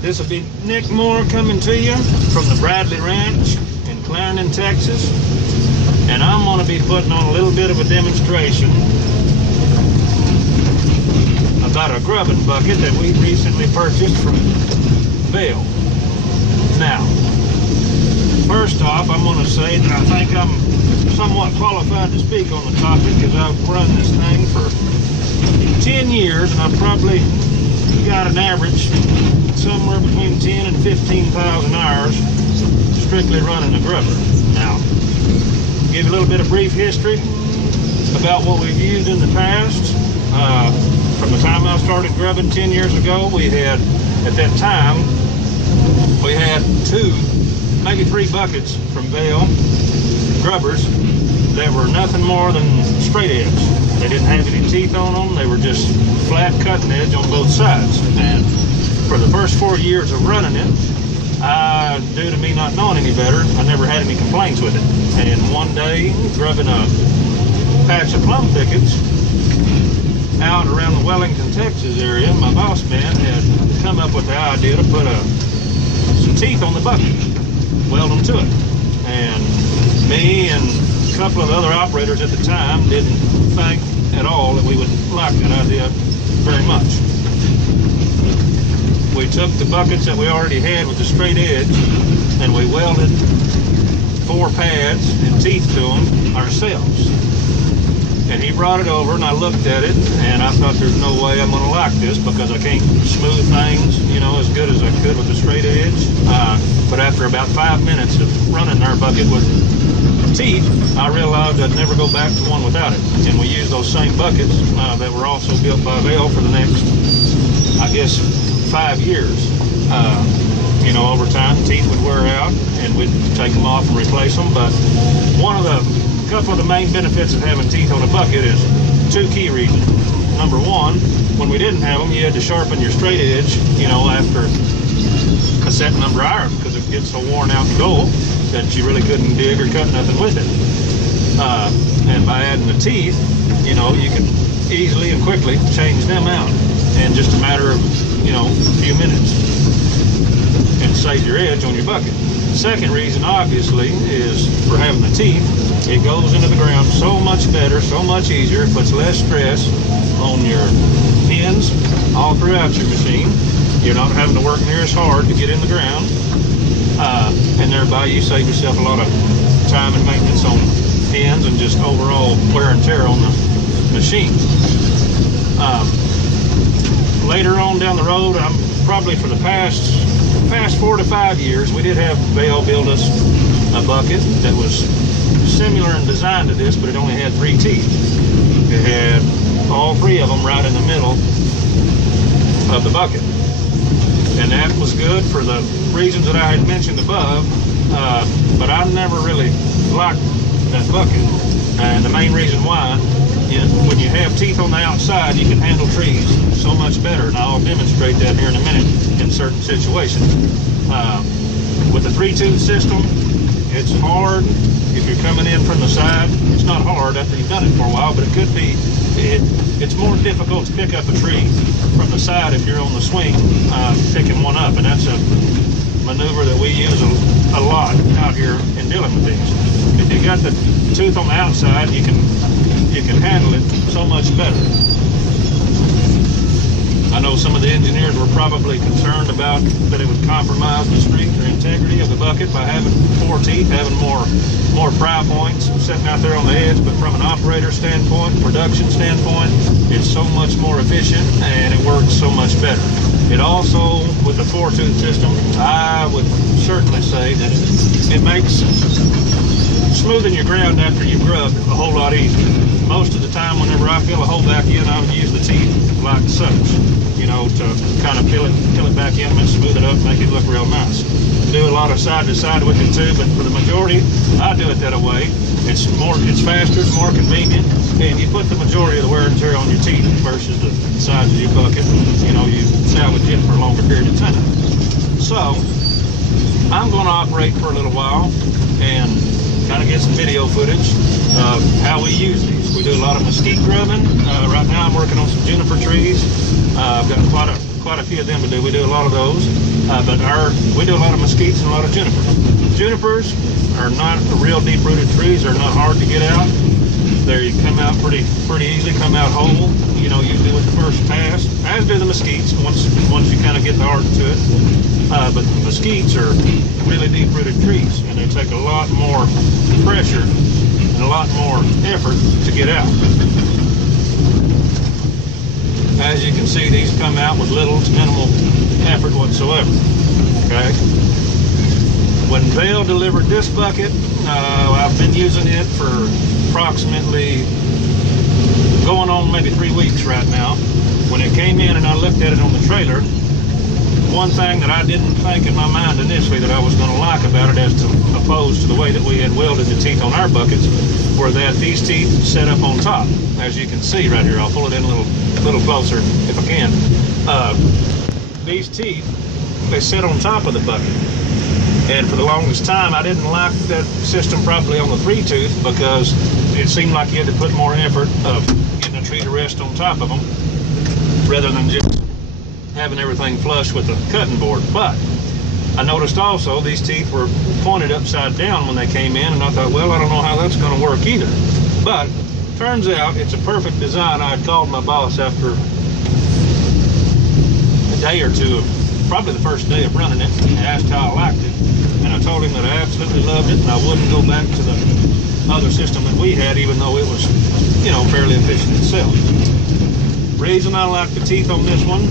This will be Nick Moore coming to you from the Bradley Ranch in Clarendon, Texas. And I'm going to be putting on a little bit of a demonstration about a grubbing bucket that we recently purchased from Vail. Now, first off, I'm going to say that I think I'm somewhat qualified to speak on the topic because I've run this thing for 10 years and I've probably got an average somewhere between 10 and 15,000 hours strictly running a grubber. Now, give you a little bit of brief history about what we've used in the past. From the time I started grubbing 10 years ago, we had, at that time, we had 2, maybe 3 buckets from Vail, grubbers, that were nothing more than straight edge. They didn't have any teeth on them. They were just flat cutting edge on both sides. And for the first 4 years of running it, due to me not knowing any better, I never had any complaints with it. And one day, grubbing a patch of plum thickets out around the Wellington, Texas area, my boss man had come up with the idea to put some teeth on the bucket, weld them to it. And me and a couple of the other operators at the time didn't think at all that we would like that idea very much. We took the buckets that we already had with the straight edge and we welded 4 pads and teeth to them ourselves. And he brought it over and I looked at it and I thought there's no way I'm going to like this because I can't smooth things, you know, as good as I could with the straight edge. But after about 5 minutes of running our bucket with teeth, I realized I'd never go back to one without it. And we used those same buckets that were also built by Vail for the next, I guess, 5 years. You know, over time, teeth would wear out and we'd take them off and replace them. But a couple of the main benefits of having teeth on a bucket is 2 key reasons. Number 1, when we didn't have them, you had to sharpen your straight edge, you know, after a set number of iron because it gets so worn out and dull that you really couldn't dig or cut nothing with it. And by adding the teeth, you know, you can easily and quickly change them out in just a matter of, you know, a few minutes and save your edge on your bucket. The second reason, obviously, is for having the teeth. It goes into the ground so much better, so much easier, puts less stress on your pins all throughout your machine. You're not having to work near as hard to get in the ground, and thereby you save yourself a lot of time and maintenance on pins and just overall wear and tear on the machine. Later on down the road, probably for the past 4 to 5 years, we did have Vail build us a bucket that was similar in design to this, but it only had 3 teeth. It had all 3 of them right in the middle of the bucket. And that was good for the reasons that I had mentioned above, but I never really liked that bucket. And the main reason why is when you have teeth on the outside, you can handle trees so much better. And I'll demonstrate that here in a minute in certain situations. With the 3-tooth system, it's hard if you're coming in from the side. It's not hard after you've done it for a while, but it could be. It's more difficult to pick up a tree from the side if you're on the swing picking one up, and that's a maneuver that we use a lot out here in dealing with these. If you got the tooth on the outside, you can handle it so much better. I know some of the engineers were probably concerned about that it would compromise the strength or integrity of the bucket by having 4 teeth, having more pry points sitting out there on the edge, but from an operator standpoint, production standpoint, it's so much more efficient and it works so much better. It also, with the 4-tooth system, I would certainly say that it makes smoothing your ground after you've grubbed a whole lot easier. Most of the time, whenever I fill a hole back in, I would use the teeth like such, you know, to kind of fill it back in and smooth it up, make it look real nice. Do a lot of side to side with it too, but for the majority, I do it that way. It's faster, it's more convenient, and you put the majority of the wear and tear on your teeth versus the size of your bucket. You know, you salvage it for a longer period of time. So, I'm going to operate for a little while and kind of get some video footage of how we use these. We do a lot of mesquite grubbing. Right now I'm working on some juniper trees. I've got quite a few of them to do. We do a lot of those. But we do a lot of mesquites and a lot of junipers. Junipers are not real deep-rooted trees. They're not hard to get out. They come out pretty easily, come out whole, you know, usually with the first pass, as do the mesquites once you kind of get the heart to it. But the mesquites are really deep-rooted trees, and they take a lot more pressure and a lot more effort to get out. As you can see, these come out with little to minimal effort whatsoever. Okay. When Vail delivered this bucket, I've been using it for approximately going on maybe 3 weeks right now. When it came in and I looked at it on the trailer, one thing that I didn't think in my mind initially that I was going to like about it, as opposed to the way that we had welded the teeth on our buckets, were that these teeth set up on top. As you can see right here, I'll pull it in a little closer if I can. These teeth, they sit on top of the bucket. And for the longest time, I didn't like that system properly on the 3-tooth, because it seemed like you had to put more effort of getting a tree to rest on top of them rather than just having everything flush with the cutting board. But I noticed also these teeth were pointed upside down when they came in, and I thought, well, I don't know how that's going to work either. But turns out it's a perfect design. I had called my boss after a day or two of, probably the first day of running it, and asked how I liked it. And I told him that I absolutely loved it, and I wouldn't go back to the other system that we had, even though it was, you know, fairly efficient itself. Reason I like the teeth on this one,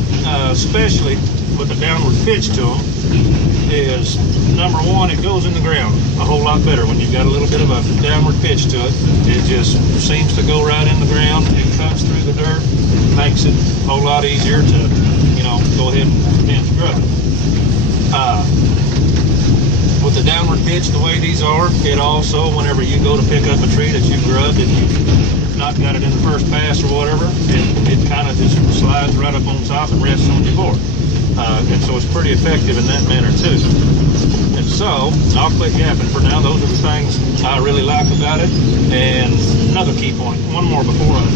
especially with the downward pitch to them, is number one, it goes in the ground a whole lot better when you've got a little bit of a downward pitch to it. It just seems to go right in the ground. It cuts through the dirt, makes it a whole lot easier to, you know, go ahead and commence grubbing. With the downward pitch the way these are, it also, whenever you go to pick up a tree that you've grubbed and you've not got it in the first pass or whatever, it kind of just slides right up on top and rests on your board. And so it's pretty effective in that manner too. And so, I'll quit yapping for now. Those are the things I really like about it. And another key point, one more before I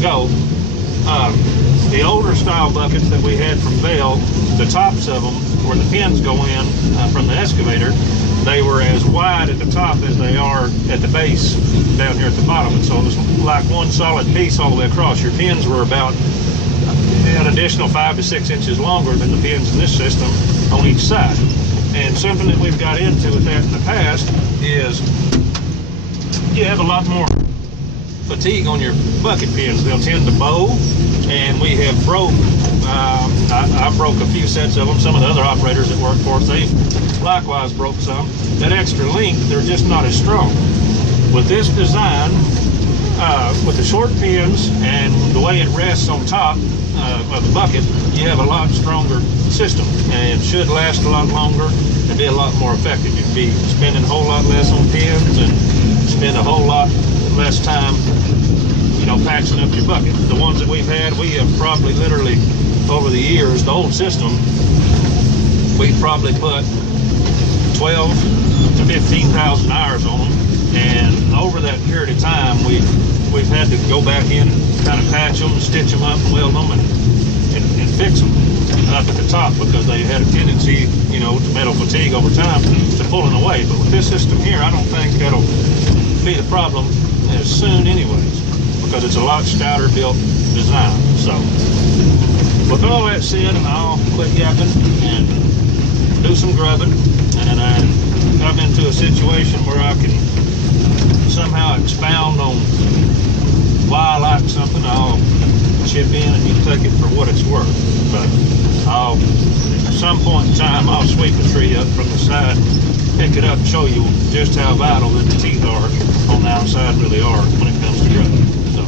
go. The older style buckets that we had from Vail, the tops of them, where the pins go in from the excavator, they were as wide at the top as they are at the base down here at the bottom. And so it was like one solid piece all the way across. Your pins were about an additional 5 to 6 inches longer than the pins in this system on each side. And something that we've got into with that in the past is you have a lot more fatigue on your bucket pins. They'll tend to bow, and we have broke, I broke a few sets of them. Some of the other operators that work for us, they likewise broke some. That extra length, they're just not as strong. With this design, with the short pins and the way it rests on top of the bucket, you have a lot stronger system, and it should last a lot longer and be a lot more effective. You'd be spending a whole lot less on pins and spend a whole lot less time, you know, patching up your bucket. The ones that we've had, we have probably literally over the years, the old system, we've probably put 12 to 15,000 hours on them, and over that period of time, we've had to go back in and kind of patch them, stitch them up, and weld them, and fix them up at the top, because they had a tendency, you know, to metal fatigue over time to pulling away. But with this system here, I don't think that'll be the problem as soon anyways, because it's a lot stouter built design. So with all that said, I'll quit yapping and do some grubbing, and I'm into a situation where I can somehow expound on why I like something. I'll chip in and you take it for what it's worth. But at some point in time, I'll sweep the tree up from the side, pick it up, and show you just how vital that the teeth are on the outside really are when it comes to grubbing. So.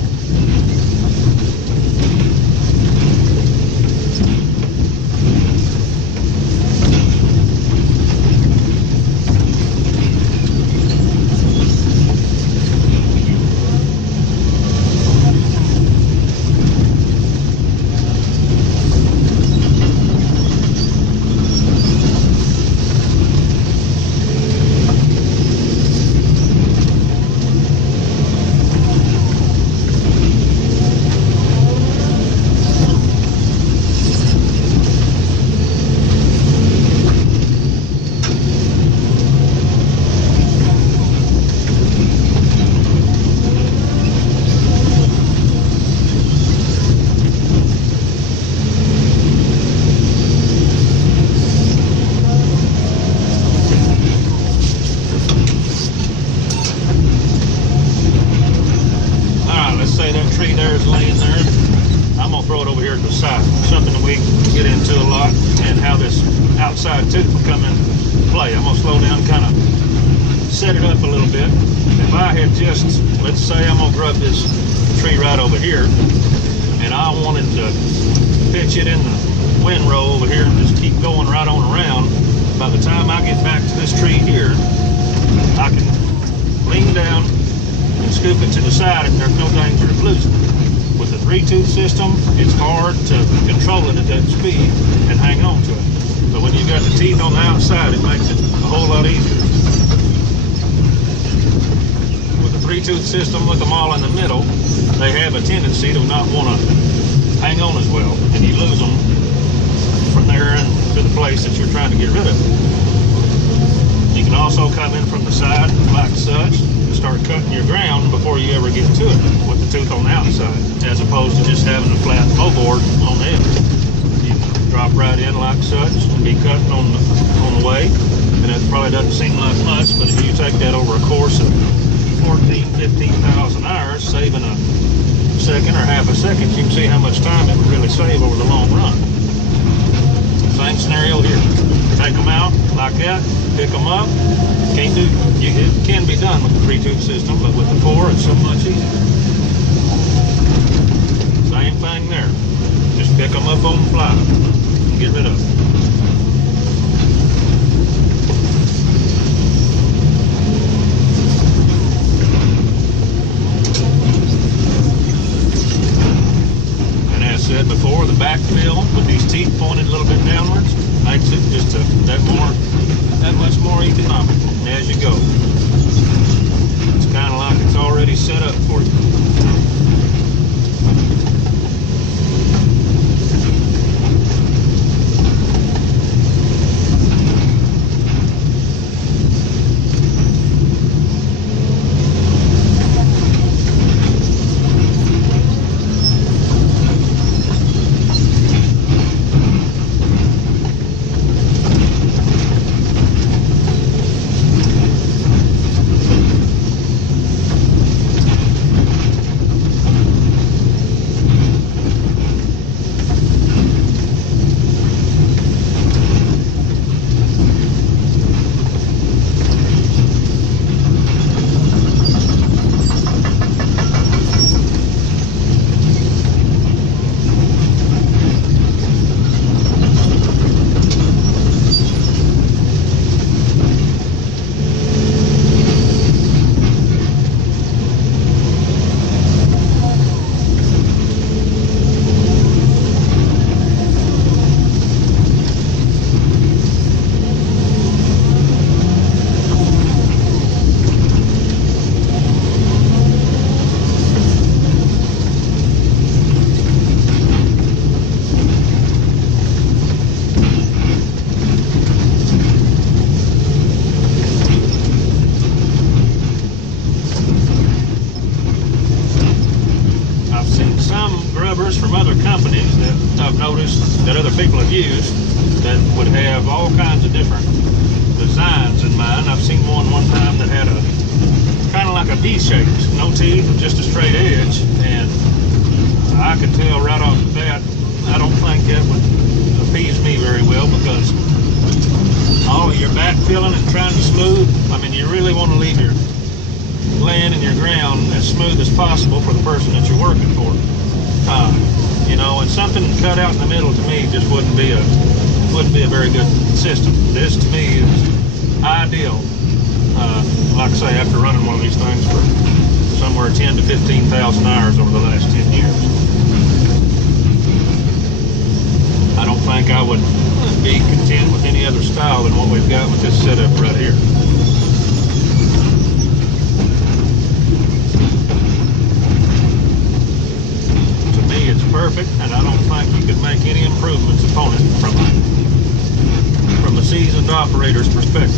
something that we get into a lot, and how this outside tooth will come into play. I'm gonna slow down, kind of set it up a little bit. If I had just, let's say I'm gonna grub this tree right over here, and I wanted to pitch it in the windrow over here and just keep going right on around, by the time I get back to this tree here, I can lean down and scoop it to the side and there's no danger of losing it. With the 3-tooth system, it's hard to control it at that speed and hang on to it. But when you've got the teeth on the outside, it makes it a whole lot easier. With the 3-tooth system, with them all in the middle, they have a tendency to not want to hang on as well, and you lose them from there and to the place that you're trying to get rid of it. You can also come in from the side like such and start cutting your ground before you ever get to it with the tooth on the outside, as opposed to just having a flat bow board on the edge. You can drop right in like such and be cutting on the way, and it probably doesn't seem like much, but if you take that over a course of 14,000, 15,000 hours, saving a second or half a second, you can see how much time it would really save over the long run. Same scenario here. Take them out like that, pick them up. It can be done with the 3-tooth system, but with the 4, it's so much easier. Same thing there. Just pick them up on the fly and get rid of them. Said before, the back fill with these teeth pointed a little bit downwards makes it just that much more economical as you go. It's kind of like it's already set up for you. From other companies that I've noticed that other people have used that would have all kinds of different designs in mind. I've seen one time that had a kind of like a V-shape, no teeth, just a straight edge, and I could tell right off the bat, I don't think that would appease me very well, because all of your back filling and trying to smooth, I mean, you really want to leave your land and your ground as smooth as possible for the person that you're working for. You know, and something cut out in the middle to me just wouldn't be a very good system. This to me is ideal. Like I say, after running one of these things for somewhere 10 to 15,000 hours over the last 10 years, I don't think I would be content with any other style than what we've got with this setup right here. It's perfect, and I don't think you could make any improvements upon it from a seasoned operator's perspective.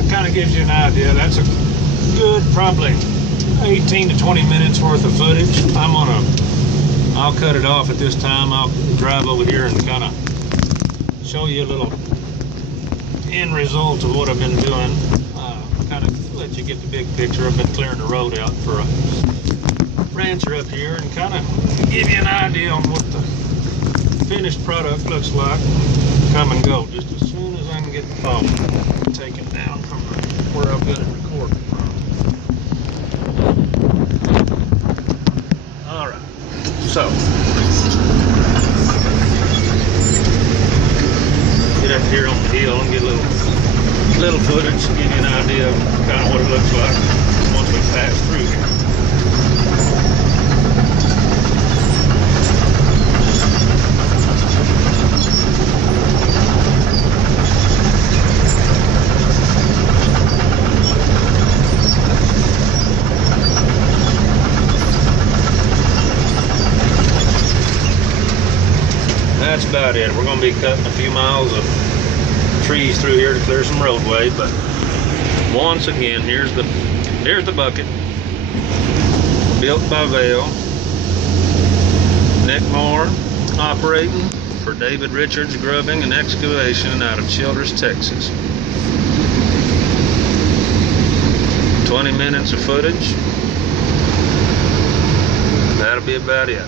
that kind of gives you an idea. That's a good, probably 18 to 20 minutes worth of footage. I'll cut it off at this time. I'll drive over here and kind of show you a little end result of what I've been doing. Kind of let you get the big picture. I've been clearing the road out for a rancher up here and kind of give you an idea on what the finished product looks like. Come and go just as soon as I can get the phone taken down from where I've got it recorded from. Alright, so get up here on the hill and get a little footage to give you an idea of kind of what it looks like once we pass through here. That's about it. We're going to be cutting a few miles of trees through here to clear some roadway, but once again, here's the bucket, built by Vail. Nick Moore operating for David Richards Grubbing and Excavation out of Childress, Texas. 20 minutes of footage. That'll be about it.